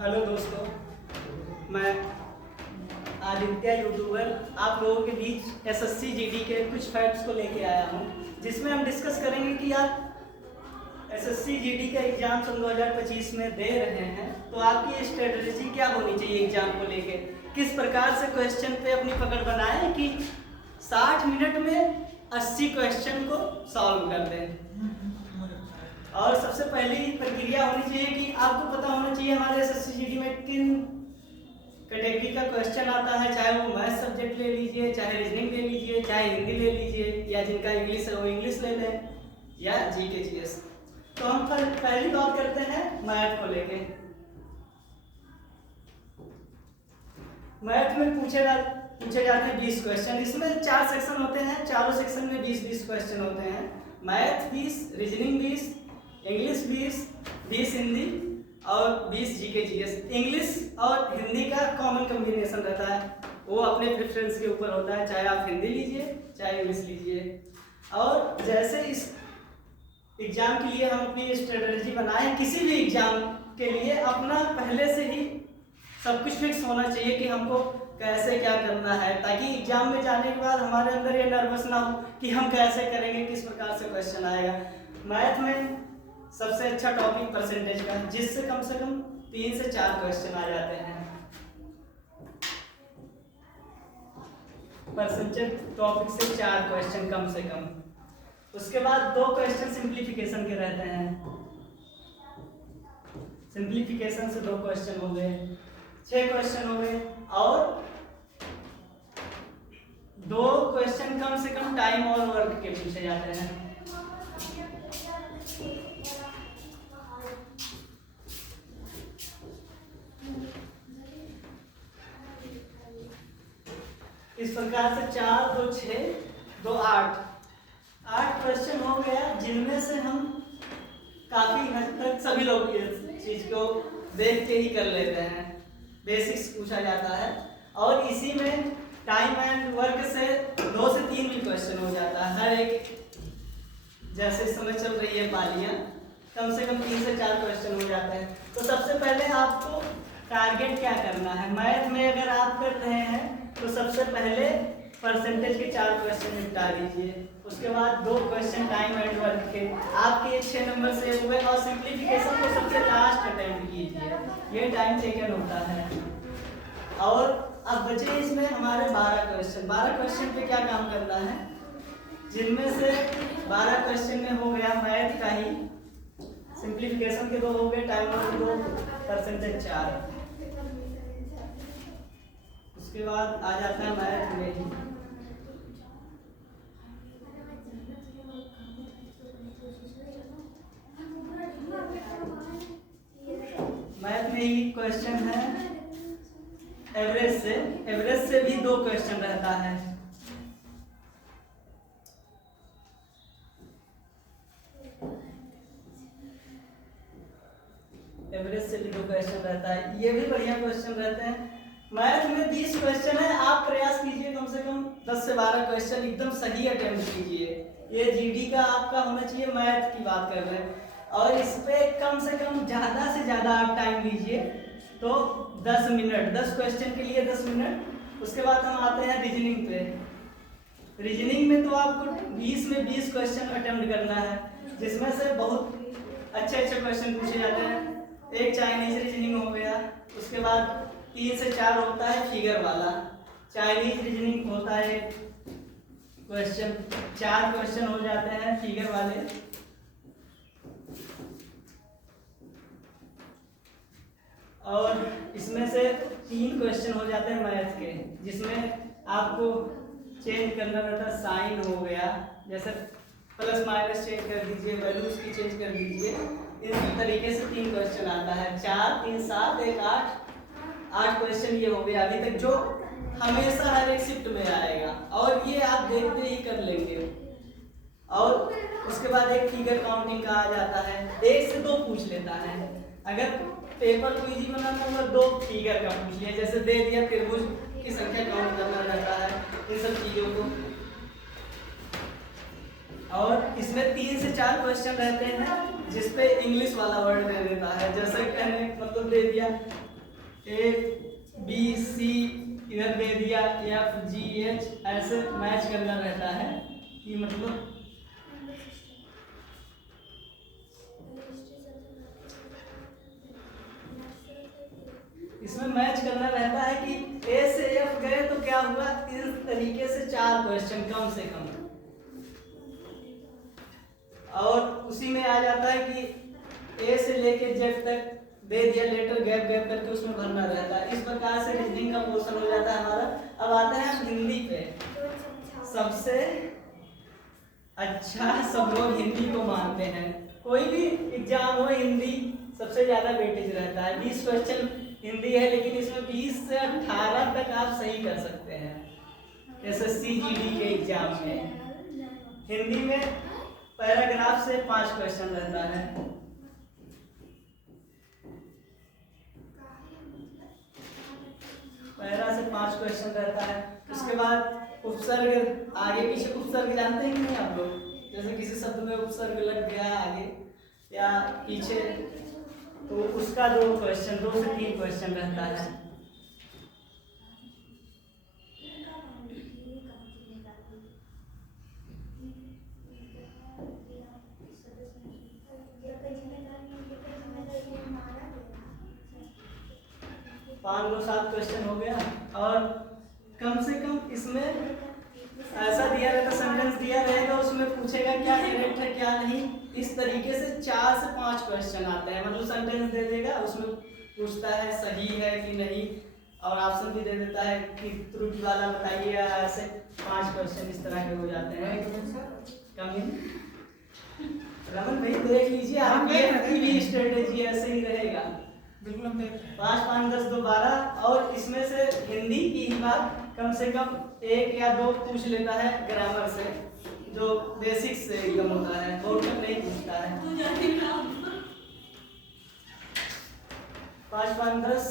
Hello दोस्तों, मैं Aditya YouTuber आप लोगों के बीच एसएससी जीडी के कुछ फैक्ट्स को लेके आया हूँ, जिसमें हम डिस्कस करेंगे कि आप एसएससी जीडी का एग्जाम सन 2025 में दे रहे हैं तो आपकी स्ट्रेटजी क्या होनी चाहिए एग्जाम को लेके। किस प्रकार से क्वेश्चन पे अपनी पकड़ बनाएं कि 60 मिनट में 80 क्वेश्चन को सॉल्व कर दें। और सबसे पहली प्रक्रिया होनी चाहिए कि आपको पता होना चाहिए हमारे एसएससी जीडी में किन कैटेगरी का क्वेश्चन आता है, चाहे वो मैथ सब्जेक्ट ले लीजिए, चाहे रीजनिंग ले लीजिए, चाहे हिंदी ले लीजिए, या जिनका इंग्लिश है वो इंग्लिश ले लें, या जीके जीएस। तो हम पहली बात करते हैं मैथ को लेके। मैथ में पूछे जाते हैं 20 क्वेश्चन। इसमें 4 सेक्शन होते हैं, चारों सेक्शन में 20-20 क्वेश्चन होते हैं। मैथ 20, रीजनिंग 20, इंग्लिश 20 हिंदी और 20 जीके जीएस। इंग्लिश और हिंदी का कॉमन कॉम्बिनेशन रहता है, वो अपने प्रेफरेंस के ऊपर होता है, चाहे आप हिंदी लीजिए चाहे इंग्लिश लीजिए। और जैसे इस एग्जाम के लिए हम अपनी स्ट्रेटजी बनाएं, किसी भी एग्जाम के लिए अपना पहले से ही सब कुछ फिक्स होना चाहिए कि हमको कैसे क्या करना है, ताकि एग्जाम में जाने के बाद हमारे अंदर ये नर्वस ना हो कि हम कैसे करेंगे, किस प्रकार से क्वेश्चन आएगा। मैथ में सबसे अच्छा टॉपिक परसेंटेज का, जिससे कम से कम 3 से 4 क्वेश्चन आ जाते हैं। परसेंटेज टॉपिक से 4 क्वेश्चन कम से कम। उसके बाद 2 क्वेश्चन सिंप्लीफिकेशन के रहते हैं। सिंप्लीफिकेशन से 2 क्वेश्चन हो गए, 6 क्वेश्चन हो गए। और 2 क्वेश्चन कम से कम टाइम और वर्क के पूछे जाते हैं। इस प्रकार से 4, 2, 6, 2, 8 क्वेश्चन हो गया, जिनमें से हम काफी हद तक सभी लोग इस चीज को देख के ही कर लेते हैं। बेसिक्स पूछा जाता है और इसी में टाइम एंड वर्क से 2 से 3 भी क्वेश्चन हो जाता है हर एक। जैसे इस समय चल रही है पालियां, कम से कम 3 से 4 क्वेश्चन हो जाते हैं। तो सबसे पहले आपको टारगेट क्या करना है। मैथ में अगर आप कर रहे हैं तो सबसे पहले परसेंटेज के 4 क्वेश्चन निपटा दीजिए। उसके बाद 2 क्वेश्चन टाइम एंड वर्क के, आपके 6 नंबर से हुए। और सिंप्लीफिकेशन को सबसे लास्ट अटेम्प्ट कीजिए, ये टाइम टेकन होता है। और अब बचे इसमें हमारे 12 क्वेश्चन। 12 क्वेश्चन पे क्या काम करना है, जिनमें से 12 क्वेश्चन में हो गया मैथ का ही, सिंप्लीफिकेशन के 2 हो गए, टाइम वर्क 2, परसेंटेज 4। उसके बाद आ जाता है मैथ में ही क्वेश्चन है एवरेज से। एवरेज से भी 2 क्वेश्चन रहता है। एवरेज से भी 2 क्वेश्चन रहता है, ये भी बढ़िया क्वेश्चन रहते हैं। मैथ में 20 क्वेश्चन है, आप प्रयास कीजिए कम से कम 10 से 12 क्वेश्चन एकदम सही अटेम्प्ट कीजिए। ये जीडी का आपका होना चाहिए, मैथ की बात कर रहे हैं। और इस पे कम से कम ज़्यादा से ज़्यादा आप टाइम लीजिए, तो 10 मिनट, 10 क्वेश्चन के लिए 10 मिनट। उसके बाद हम आते हैं रीजनिंग पे। रीजनिंग में तो आपको 20 में 20 क्वेश्चन अटेम्प्ट करना है, जिसमें से बहुत अच्छे क्वेश्चन पूछे जाते हैं। एक चाइनीज रीजनिंग हो गया, उसके बाद 3 से 4 होता है फिगर वाला। चाइनीज रीजनिंग होता है क्वेश्चन, 4 क्वेश्चन हो जाते हैं फिगर वाले। और इसमें से 3 क्वेश्चन हो जाते हैं मैथ के, जिसमें आपको चेंज करना रहता है। साइन हो गया, जैसे प्लस माइनस चेंज कर दीजिए, वैल्यूज की चेंज कर दीजिए। इस तरीके से 3 क्वेश्चन आता है। 4, 3, 7, 1, 8 क्वेश्चन ये हो गया अभी तक, जो हमेशा हर एक शिफ्ट में आएगा और ये आप देखते ही कर लेंगे। और उसके बाद एक फिगर काउंटिंग का आ जाता है, 1 से 2 पूछ लेता है। अगर पेपर को इजी बनाना होगा 2 फिगर का पूछ लिया, जैसे दे दिया त्रिभुज की संख्या काउंट करना रहता है, इन सब चीजों को। और इसमें 3 से 4 क्वेश्चन रहते हैं जिसपे इंग्लिश वाला वर्ड दे देता है, जैसे कहने मतलब दे दिया ए बी सी इधर दे दिया, एफ जी एच, ऐसे मैच करना रहता है कि मतलब इसमें मैच करना रहता है कि ए से एफ गए तो क्या हुआ, इस तरीके से 4 क्वेश्चन कम से कम, और उसी में आ जाता है कि ए से लेके जेड तक दे दिया, लेटर गैप गैप करके उसमें भरना रहता है। इस प्रकार से रीजनिंग का पोर्शन हो जाता है हमारा। अब आते हैं हम हिंदी पे। सबसे अच्छा सब लोग हिंदी को मानते हैं, कोई भी एग्जाम हो हिंदी सबसे ज्यादा वेटेज रहता है। 20 क्वेश्चन हिंदी है, लेकिन इसमें 20 से 18 तक आप सही कर सकते हैं एसएससी जीडी के एग्जाम में। हिंदी में पैराग्राफ से 5 क्वेश्चन रहता है। पैरा से 5 क्वेश्चन रहता है। उसके बाद उपसर्ग, आगे पीछे उपसर्ग जानते हैं कि नहीं आप लोग, जैसे किसी शब्द में उपसर्ग लग गया आगे या पीछे, तो उसका 2 क्वेश्चन, 2 से 3 क्वेश्चन रहता है। पाँच 7 क्वेश्चन हो गया। और कम से कम इसमें ऐसा दिया रहता, सेंटेंस दिया रहेगा, उसमें पूछेगा क्या करेक्ट है क्या नहीं, इस तरीके से 4 से 5 क्वेश्चन आते हैं। मतलब सेंटेंस दे देगा, उसमें पूछता है सही है कि नहीं, और ऑप्शन भी दे देता है कि त्रुटि वाला बताइए, ऐसे 5 क्वेश्चन इस तरह के हो जाते हैं। रमन भाई देख लीजिए, आपकी भी स्ट्रेटेजी ऐसे ही रहेगा। बिल्कुल हम 5 5 10 2 12। और इसमें से हिंदी की ही बात कम से कम 1 या 2 पूछ लेता है ग्रामर से, जो बेसिक से एकदम होता है, बोर्ड तक नहीं पूछता है। 5 5 10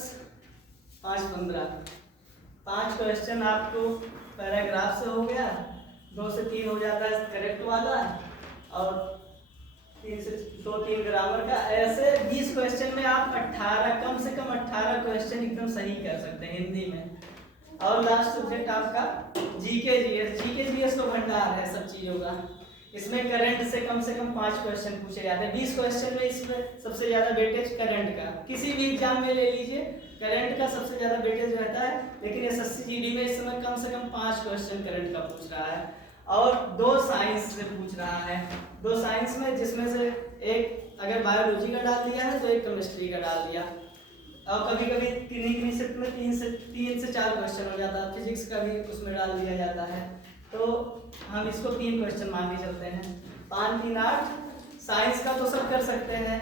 5 15 5 क्वेश्चन आपको पैराग्राफ से हो गया, 2 से 3 हो जाता है करेक्ट वाला, और 3 से 2-3 ग्रामर का। ऐसे 20 क्वेश्चन में आप 18, कम से कम 18 क्वेश्चन एकदम सही कर सकते हैं हिंदी में। और लास्ट सब्जेक्ट आपका जीके जीएस। जीके जीएस तो भंडार है सब चीजों का। इसमें करंट से कम 5 क्वेश्चन पूछे जाते हैं। 20 क्वेश्चन में इसमें सबसे ज्यादा वेटेज करंट का, किसी भी एग्जाम में ले लीजिए करंट का सबसे ज्यादा वेटेज रहता है। लेकिन एसएससी जीडी में इस समय कम से कम 5 क्वेश्चन करंट का पूछ रहा है, और 2 साइंस से पूछ रहा है। 2 साइंस में, जिसमें से एक अगर बायोलॉजी का डाल दिया है तो एक केमिस्ट्री का डाल दिया, और कभी कभी किन्हीं शिफ्ट में 3 से 4 क्वेश्चन हो जाता है। फिजिक्स का भी उसमें डाल दिया जाता है, तो हम इसको 3 क्वेश्चन मान के चलते हैं। 5 3 8। साइंस का तो सब कर सकते हैं,